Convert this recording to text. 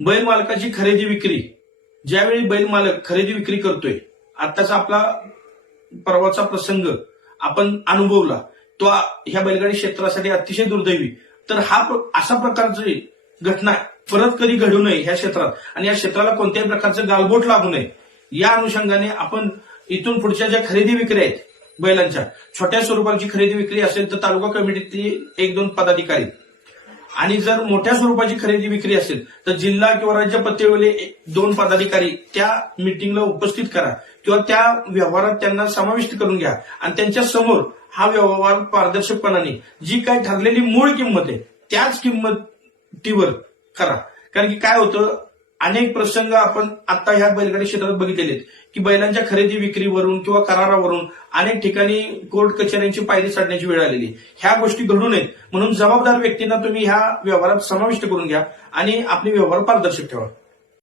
बैल मालकाची खरेदी विक्री, ज्यावेळी बैल मालक खरेदी विक्री करतोय, आताचा आपला परवाचा प्रसंग आपण अनुभवला, तो ह्या बैलगाडी क्षेत्रासाठी अतिशय दुर्दैवी. तर हा अशा प्रकारची घटना परत कधी घडू नये ह्या क्षेत्रात, आणि या क्षेत्राला कोणत्याही प्रकारचं गालबोट लागू नये, या अनुषंगाने आपण इथून पुढच्या ज्या खरेदी विक्री आहेत बैलांच्या, छोट्या स्वरूपाची खरेदी विक्री असेल तर तालुका कमिटीतील 1-2 पदाधिकारी, आणि जर मोठ्या स्वरूपाची खरेदी विक्री असेल तर जिल्हा किंवा राज्य पातळीवरील 2 पदाधिकारी त्या मीटिंगला उपस्थित करा किंवा त्या व्यवहारात त्यांना समाविष्ट करून घ्या, आणि त्यांच्या समोर हा व्यवहार पारदर्शकपणाने जी काही ठरलेली मूळ किंमत आहे त्याच किंमतीवर करा. कारण की काय होतं, अनेक प्रसंग आपण आता ह्या बैलगाडी क्षेत्रात बघितलेले आहेत की बैलांच्या खरेदी विक्रीवरून किंवा करारावरून अनेक ठिकाणी कोर्ट कचेऱ्यांची पायरी चढण्याची वेळ आलेली. ह्या गोष्टी घडू नयेत म्हणून जबाबदार व्यक्तींना तुम्ही ह्या व्यवहारात समाविष्ट करून घ्या आणि आपले व्यवहार पारदर्शक ठेवा.